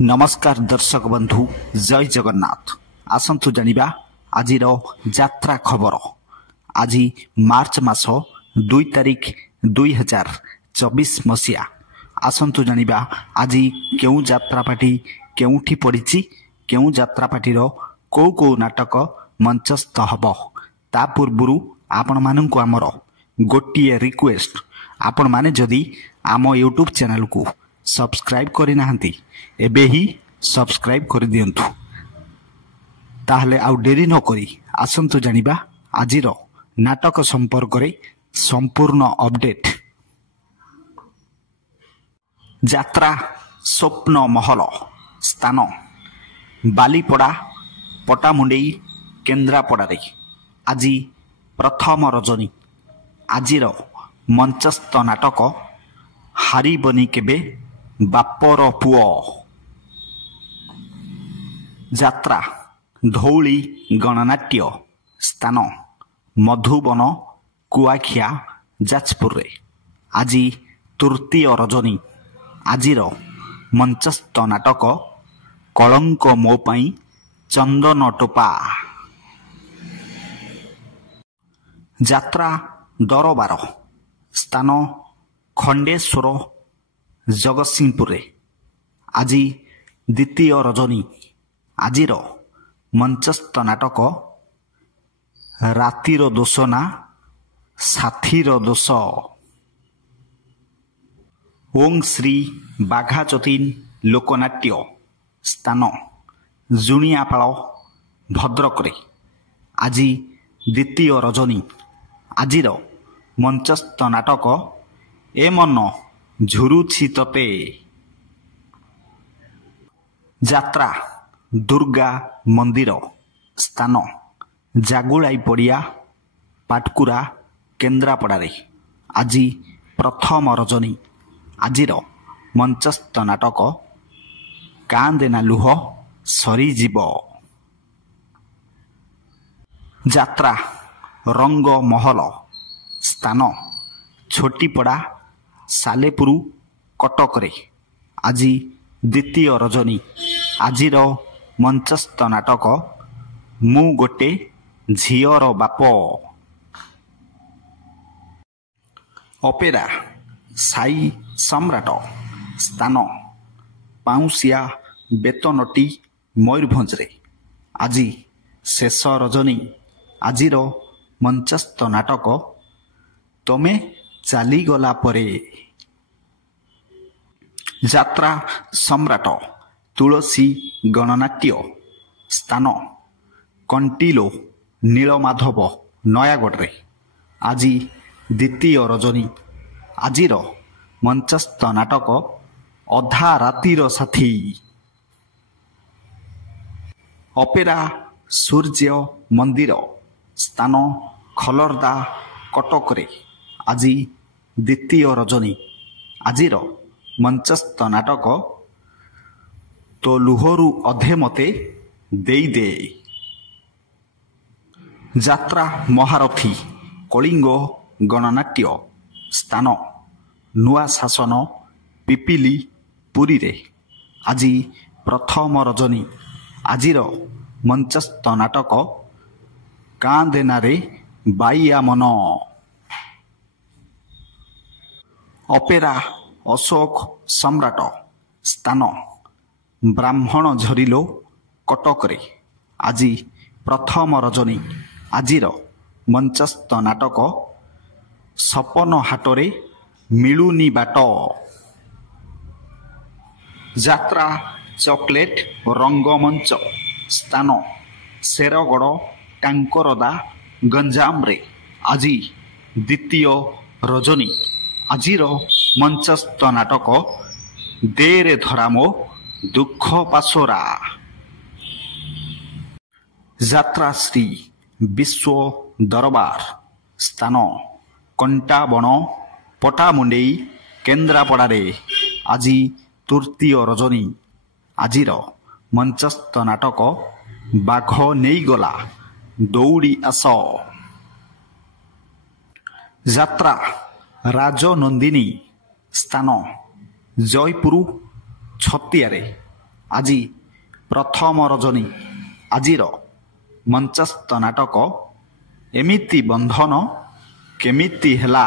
नमस्कार दर्शक बंधु जय जगन्नाथ। आसंतु जानिबा आजिर यात्रा खबर। आज मार्च मास 2 तारिख 2024 मसीहा। आसंतु जानिबा आज केउ यात्रापाटी केउठी पड़िछि, केउ यात्रापाटीर को को नाटक मंचस्थ हब। ता पूर्वरु आपण माननकु आमर गोटिए रिक्वेस्ट, आपण माने जदि आम यूट्यूब चैनल को सब्सक्राइब करि नाहंती एबे ही सब्सक्राइब कर दियंतु। ताहले आउ डेरी न करी आसंतु जानिबा आजिर नाटक संपर्क रे संपूर्ण अपडेट। यात्रा स्वप्न महल स्थान बालीपड़ा पटामुंडेई केन्द्रापड़ा रे आज प्रथम रजनी। आजिर मंचस्थ नाटक हारिबनी केबे बापर पुओ। यात्रा धौली गणनाट्य स्थान मधुबन कुआखिया जाजपुर रे आज तृतीय रजनी। आजिर मंचस्थ नाटक कलंक मो पाई चंदन टोपा। यात्रा दरबार स्थान खंडेश्वर जगतसिंहपुर रे आज द्वितीय रजनी। आजिर मंचस्थ नाटक रातिर दोष ना साथीर दोष। ओं श्री बाघाचतीन लोकनाट्य स्थान जुनियापाଳ भद्रक रे आज द्वितीय रजनी। आजिर मंचस्थ नाटक ए मन झुरुछि तते। यात्रा दुर्गा मंदिर स्थान जागुलाई पड़िया पाटकुरा केन्द्रापड़ा रे आज प्रथम रजनी। आजिर मंचस्थ नाटक कांदेना लुह सरीजीव। यात्रा रंग महल स्थान छोटीपड़ा सालेपुर कटक रे आज द्वितीय रजनी। आजिर मंचस्थ नाटक मु गोटे झियर बाप। अपेरा साई सम्राट स्थान पाउसिया बेतनटी मयूरभंज रे आज शेष रजनी। आजिर मंचस्थ नाटक तमे चलीगला परे। यात्रा सम्राट तुलसी गणनाट्य स्थान कंटिलो नीलमाधव नयागढ़ रे आज द्वितीय रजनी। आजिर मंचस्थ नाटक अधा रातिर साथी। अपेरा सूर्य मंदिर स्थान खलरदा कटक रे आज द्वितीय रजनी। आजिर मंचस्थ नाटक तो लुहरु अधे मते देई दे। यात्रा महारथी कलिंग गणनाट्य स्थान नुआ शासन पिपिली पुरी रे आज प्रथम रजनी। आजिर मंचस्थ नाटक कांदेना रे बाइया मन। अपेरा अशोक सम्राट स्थान ब्राह्मण झरिलो कटक रे आज प्रथम रजनी। आजिर मंचस्थ नाटक सपन हाटरे मिलुनी बाट। यात्रा चॉकलेट रंगमंच स्थान शेरगढ़ टांकरदा गंजाम रे आज द्वितीय रजनी। आजिर मंचस्थ नाटक देरे धरामो दुख पासोरा। यात्रा श्री विश्व दरबार स्थान कंटाबण पटामुंडेई केन्द्रापड़ा रे आज तृतीय रजनी। आजिर मंचस्थ नाटक बाघ नहीं गला दौड़ी आस। यात्रा राजनंदिनी स्थान जयपुर छतिया रे ଆଜି ପ୍ରଥମ ରଜନୀ ଆଜିର ମଞ୍ଚସ୍ଥ ନାଟକ ଏମିତି ବନ୍ଧନ କେମିତି ହେଲା।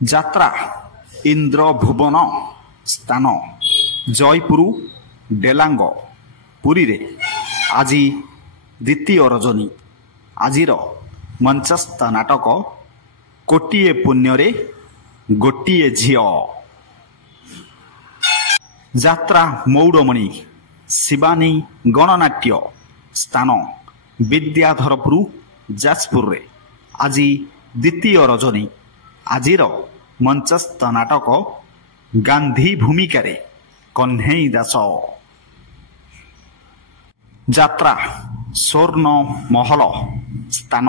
ଯାତ୍ରା ଇନ୍ଦ୍ରଭୁବନ ସ୍ଥାନ ଜୟପୁର ଡେଲାଙ୍ଗ ପୁରୀରେ ଆଜି ଦ୍ୱିତୀୟ ରଜନୀ ଆଜିର ମଞ୍ଚସ୍ଥ ନାଟକ କୋଟିଏ ପୁଣ୍ୟରେ ଗୋଟିଏ ଝିଅ। ଯାତ୍ରା ମୌଡ଼ମଣି ଶିବାନୀ ଗଣନାଟ୍ୟ ସ୍ଥାନ ବିଦ୍ୟାଧରପୁର ଯାଜପୁରରେ ଆଜି ଦ୍ୱିତୀୟ ରଜନୀ ଆଜିର ମଞ୍ଚସ୍ଥ ନାଟକ ଗାନ୍ଧୀ ଭୂମିକାରେ କହ୍ନେଇ ଦାସ। ଯାତ୍ରା ସ୍ୱର୍ଣ୍ଣ ମହଲ ସ୍ଥାନ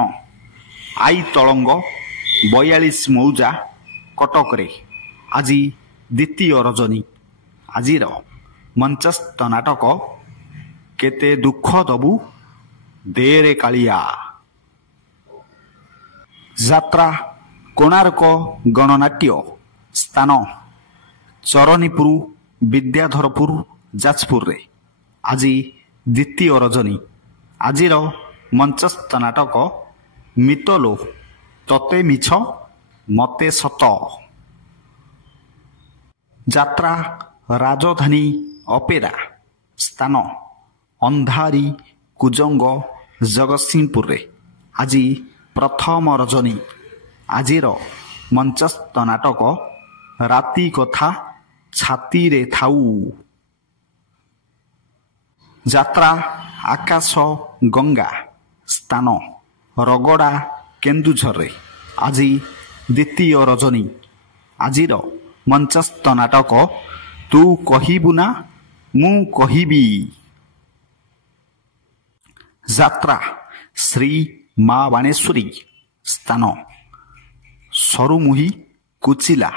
ଆଇତଳଙ୍ଗ 42 ମୌଜା କଟକରେ ଆଜି ଦ୍ୱିତୀୟ ରଜନୀ ଆଜିର ମଞ୍ଚସ୍ଥ ନାଟକ କେତେ ଦୁଃଖ ଦବୁ ଦେରେ କାଳିଆ। ଯାତ୍ରା କୋଣାର୍କ ଗଣନାଟ୍ୟ ସ୍ଥାନ ଚରଣୀପୁର ବିଦ୍ୟାଧରପୁର ଯାଜପୁରରେ ଆଜି ଦ୍ୱିତୀୟ ରଜନୀ ଆଜିର ମଞ୍ଚସ୍ଥ ନାଟକ ମିତଲୋ ତତେ ମିଛ ମତେ ସତ। ଯାତ୍ରା ରାଜଧାନୀ ଅପେରା ସ୍ଥାନ ଅନ୍ଧାରୀ କୁଜଙ୍ଗ ଜଗତସିଂହପୁରରେ ଆଜି ପ୍ରଥମ ରଜନୀ ଆଜିର ମଞ୍ଚସ୍ଥ ନାଟକ ରାତି କଥା ଛାତିରେ ଥାଉ। ଯାତ୍ରା ଆକାଶ ଗଙ୍ଗା ସ୍ଥାନ ରଗଡ଼ା କେନ୍ଦୁଝରରେ ଆଜି ଦ୍ୱିତୀୟ ରଜନୀ ଆଜିର ମଞ୍ଚସ୍ଥ ନାଟକ ତୁ କହିବୁ ନା ମୁଁ କହିବି। ଯାତ୍ରା ଶ୍ରୀ ମା ବାଣେଶ୍ୱରୀ ସ୍ଥାନ ସରୁମୁହି କୁଚିଲା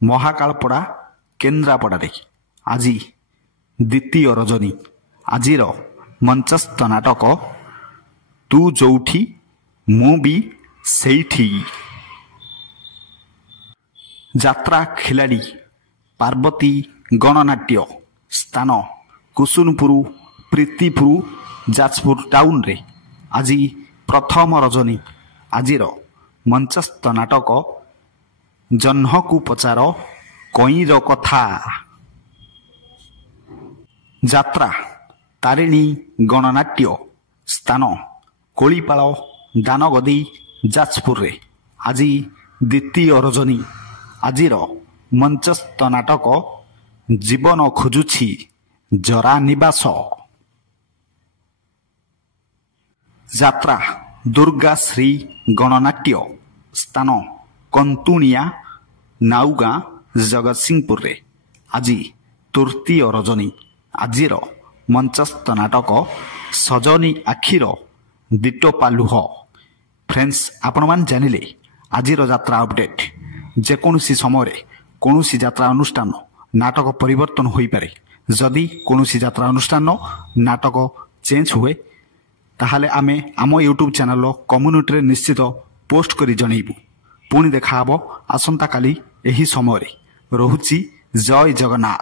ମହାକାଳପଡ଼ା କେନ୍ଦ୍ରାପଡ଼ାରେ ଆଜି ଦ୍ୱିତୀୟ ରଜନୀ ଆଜିର ମଞ୍ଚସ୍ଥ ନାଟକ ତୁ ଯୋଉଠି ମୁଁ ବି ସେଇଠି। ଯାତ୍ରା ଖିଲାଡ଼ି ପାର୍ବତୀ ଗଣନାଟ୍ୟ ସ୍ଥାନ କୁସୁନପୁର ପ୍ରୀତିପୁର ଯାଜପୁର ଟାଉନରେ ଆଜି ପ୍ରଥମ ରଜନୀ ଆଜିର ମଞ୍ଚସ୍ଥ ନାଟକ ଜହ୍ନକୁ ପଚାର କଇଁର କଥା। ଯାତ୍ରା ତାରିଣୀ ଗଣନାଟ୍ୟ ସ୍ଥାନ କୋଳିପାଳ ଦାନଗଦି ଯାଜପୁରରେ ଆଜି ଦ୍ୱିତୀୟ ରଜନୀ ଆଜିର ମଞ୍ଚସ୍ଥ ନାଟକ ଜୀବନ ଖୋଜୁଛି ଜରା ନିବାସ। ଯାତ୍ରା ଦୁର୍ଗାଶ୍ରୀ ଗଣନାଟ୍ୟ ସ୍ଥାନ କନ୍ତୁଣିଆ ନାଉଗାଁ ଜଗତସିଂହପୁରରେ ଆଜି ତୃତୀୟ ରଜନୀ ଆଜିର ମଞ୍ଚସ୍ଥ ନାଟକ ସଜନୀ ଆଖିର ଦିଟୋପା ଲୁହ। ଫ୍ରେଣ୍ଡସ୍, ଆପଣମାନେ ଜାଣିଲେ ଆଜିର ଯାତ୍ରା ଅପଡେଟ୍। ଯେକୌଣସି ସମୟରେ କୌଣସି ଯାତ୍ରା ଅନୁଷ୍ଠାନ ନାଟକ ପରିବର୍ତ୍ତନ ହୋଇପାରେ। ଯଦି କୌଣସି ଯାତ୍ରା ଅନୁଷ୍ଠାନ ନାଟକ ଚେଞ୍ଜ ହୁଏ ତାହେଲେ ଆମେ ଆମ ୟୁଟ୍ୟୁବ୍ ଚ୍ୟାନେଲର କମ୍ୟୁନିଟିରେ ନିଶ୍ଚିତ ପୋଷ୍ଟ କରି ଜଣାଇବୁ। ପୁଣି ଦେଖାହେବ ଆସନ୍ତାକାଲି ଏହି ସମୟରେ। ରହୁଛି ଜୟ ଜଗନ୍ନାଥ।